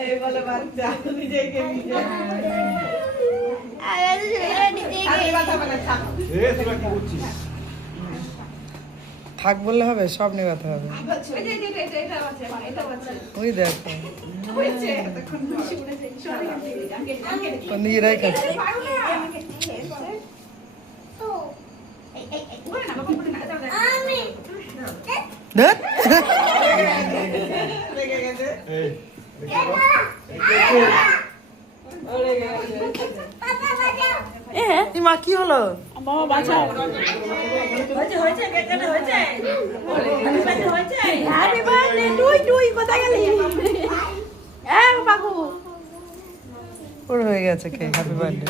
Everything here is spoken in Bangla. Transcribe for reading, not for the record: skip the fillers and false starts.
এই বলে বাচ্চা নিজেকে নিজে থাক বললে হবে, সব নেওয়াতে হবে। ওই দেখো নিজেরাই খাচ্ছে। মা কি হলো? বাবা বাঁচাও। হ্যাপি বার্থডে তুই কোথায় গেলি? বাবু ওর হয়ে গেছে কে হ্যাপি বার্থডে।